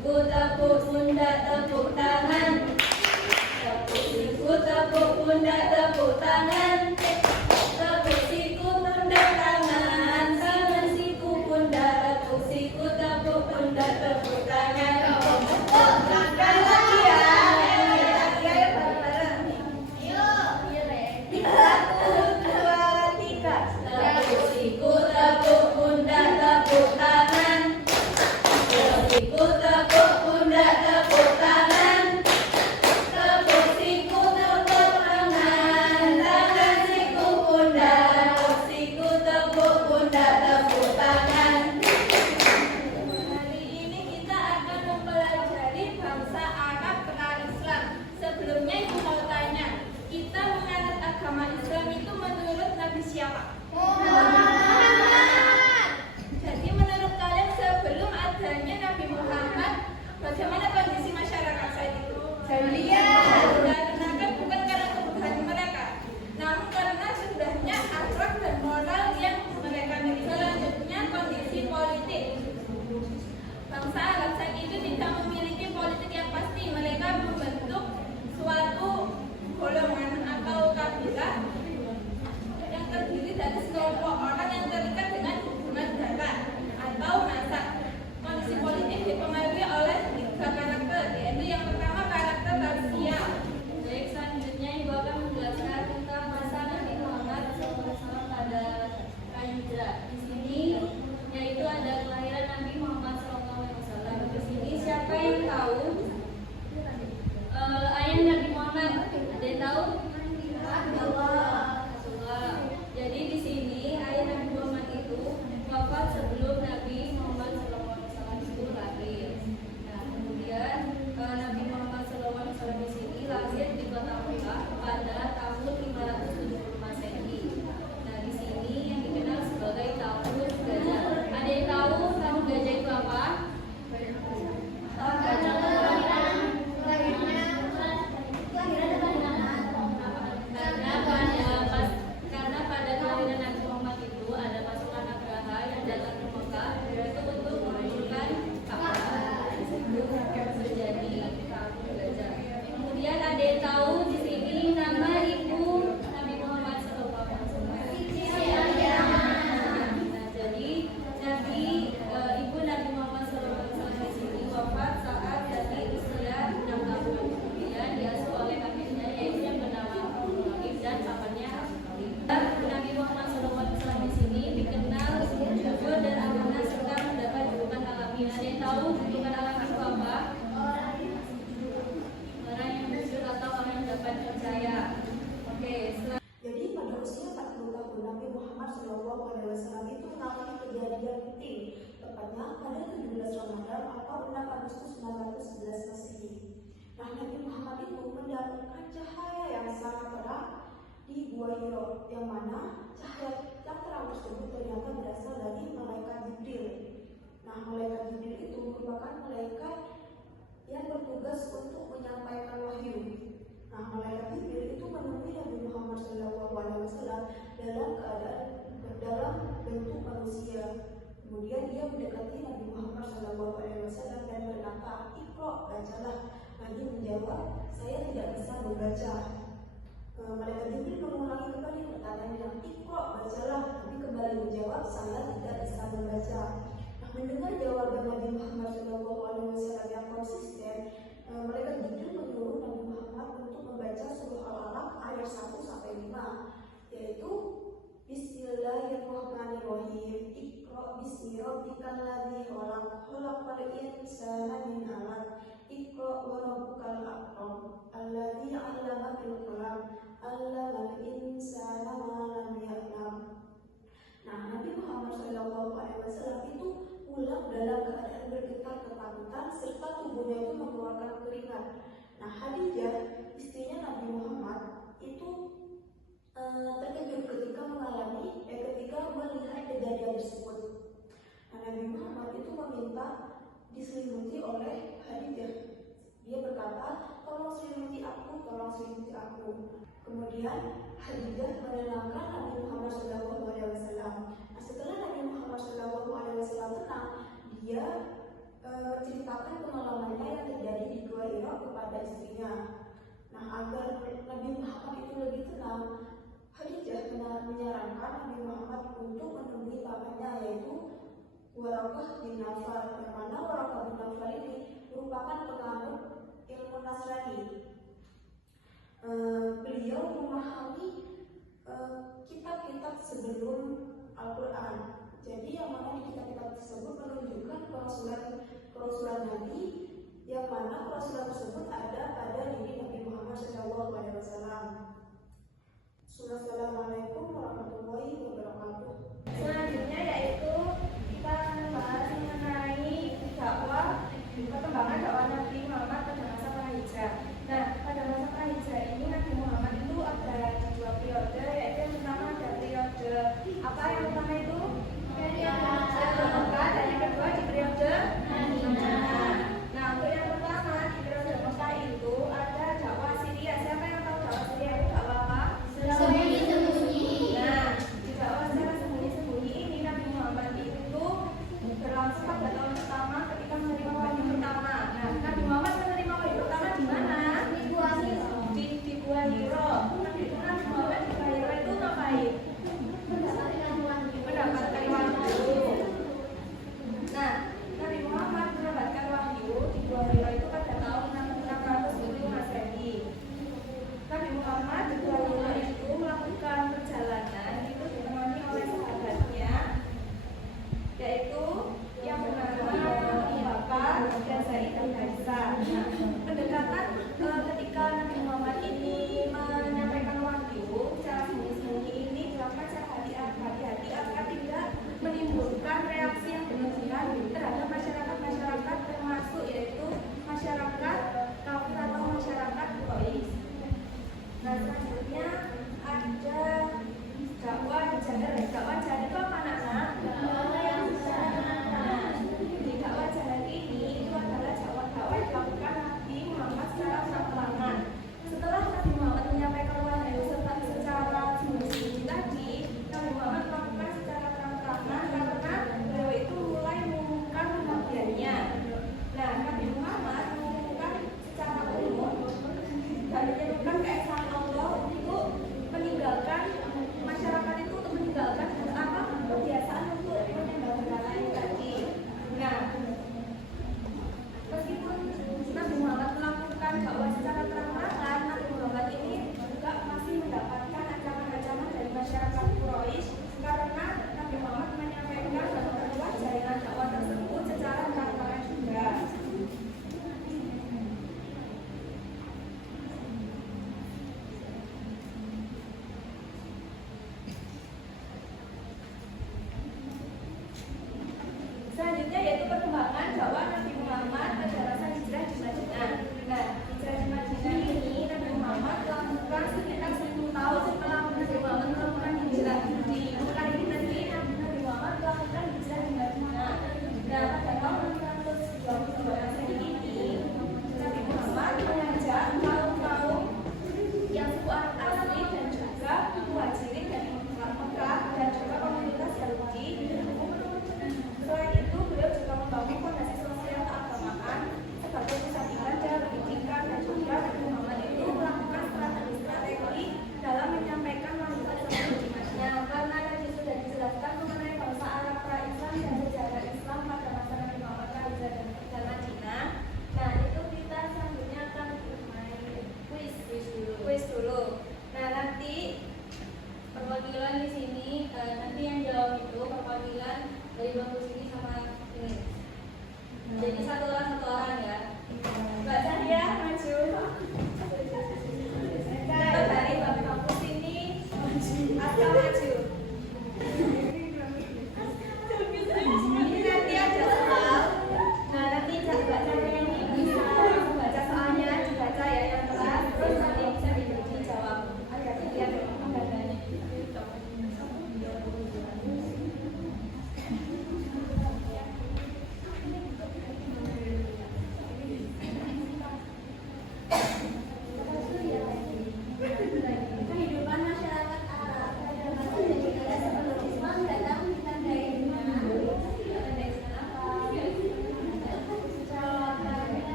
siku tepuk pundak tepuk tangan. Tepuk siku tepuk pundak tepuk tangan. Tepuk siku pundak tangan. Tangan siku pundak tepuk siku tepuk pundak tepuk tangan. Tepukkan lagi ya. Satu, dua, tiga. Tepuk siku tepuk pundak tepuk tangan. Tepuk siku tepuk pundak tepuk tangan. Tepuk siku tepuk tangan. Tangan siku pundak. Tepuk siku tepuk pundak tepuk tangan. Hari ini kita akan mempelajari bangsa Arab kenal Islam. Sebelumnya Ibu mau tanya, kita menganut agama Islam itu menurut Nabi siapa? Jadi menurut kalian sebelum adanya Nabi Muhammad, bagaimana kondisi masyarakat saat itu? Karena kan bukan karena kebutuhan mereka, namun karena sudahnya akhlak dan moral yang mereka miliki. Selanjutnya kondisi politik. Bangsa Arab saat itu tidak memiliki politik yang pasti. Mereka membentuk suatu golongan atau kabilah yang terdiri dari sekelompok orang yang terikat dengan hubungan darah atau nasab. Kondisi politik dipengaruhi oleh 3 karakter, yaitu yang pertama karakter rasial. Baik, selanjutnya Ibu akan menjelaskan tentang masa Nabi Muhammad SAW pada Raja. Di sini yaitu ada kelahiran Nabi Muhammad SAW. Di sini siapa yang tahu ayah Nabi Muhammad? Ada yang tahu? Rasulullah. Jadi di sini ayah Nabi Muhammad itu wafat sebelum Nabi Muhammad SAW itu lahir. Nah, kemudian Nabi Muhammad SAW di sini lahir di kota Mekah pada tahun 570 Masehi. Nah, di sini yang dikenal sebagai tahun gajah. Ada yang tahu tahun gajah itu apa? Karena pada kelahiran Nabi Muhammad itu ada pasukan Abraha yang datang ke Mekah itu untuk menghancurkan Ka'bah. Itu terjadi tahun gajah. Kemudian ada yang tahu di sini nama ibu Nabi Muhammad SAW? Nah, jadi ibu Nabi Muhammad SAW di sini wafat saat Nabi usia 6 tahun. Kemudian diasuh oleh kakeknya yaitu yang bernama Abdul Muthalib dan pamannya Abu Thalib. Nabi Muhammad SAW di sini dikenal jujur dan amanah serta mendapat julukan alami. Ada yang tahu julukan alami itu apa? Orang yang jujur atau orang yang dapat percaya. Oke, Jadi pada usia 40 tahun Nabi Muhammad SAW itu mengalami kejadian penting, tepatnya pada 17 Ramadan atau 6 Agustus 911 Masehi. Nah, Nabi Muhammad itu mendapatkan cahaya yang sangat terang di Gua Hiro, yang mana cahaya yang terang tersebut ternyata berasal dari malaikat Jibril. Nah, malaikat Jibril itu merupakan malaikat yang bertugas untuk menyampaikan wahyu. Nah, malaikat Jibril itu menemui Nabi Muhammad SAW dalam bentuk manusia. Kemudian dia mendekati Nabi Muhammad SAW dan berkata, "Iqra, bacalah." Nabi menjawab, "Saya tidak bisa membaca." Malaikat Jibril mengulangi kembali pertanyaannya, "Iqra, bacalah." Nabi kembali menjawab, "Saya tidak bisa membaca." Nah, mendengar jawaban Nabi Muhammad SAW yang konsisten, malaikat Jibril menyuruh Nabi Muhammad untuk membaca surah Al-Alaq ayat 1-5, yaitu Bismillahirrahmanirrahim. Iqra bismi rabbikal ladzi khalaq, khalaqal insana min 'alaq. Iqra wa rabbukal akram, alladzi 'allama bil qalam, 'allamal insana ma lam ya'lam. Nah, Nabi Muhammad SAW itu pulang dalam keadaan bergetar ketakutan serta tubuhnya itu mengeluarkan keringat. Nah, Khadijah, istrinya Nabi Muhammad itu terkejut ketika melihat kejadian tersebut. Nah, Nabi Muhammad itu meminta diselimuti oleh Khadijah. Dia berkata, tolong selimuti aku, tolong selimuti aku. Kemudian Khadijah menenangkan Nabi Muhammad SAW. Nah, setelah Nabi Muhammad SAW tenang, dia menceritakan pengalamannya yang terjadi di Gua Hira kepada istrinya. Nah, agar Nabi Muhammad itu lebih tenang, Khadijah menyarankan Nabi Muhammad untuk menemui pamannya, yaitu Waraqah bin Nawfal, yang mana Waraqah bin Nawfal ini merupakan penganut ilmu Nasrani. Beliau memahami kitab-kitab sebelum Al-Quran. Jadi yang mana di kitab-kitab tersebut menunjukkan kerasulan Nabi, yang mana kerasulan tersebut ada pada diri Nabi Muhammad SAW.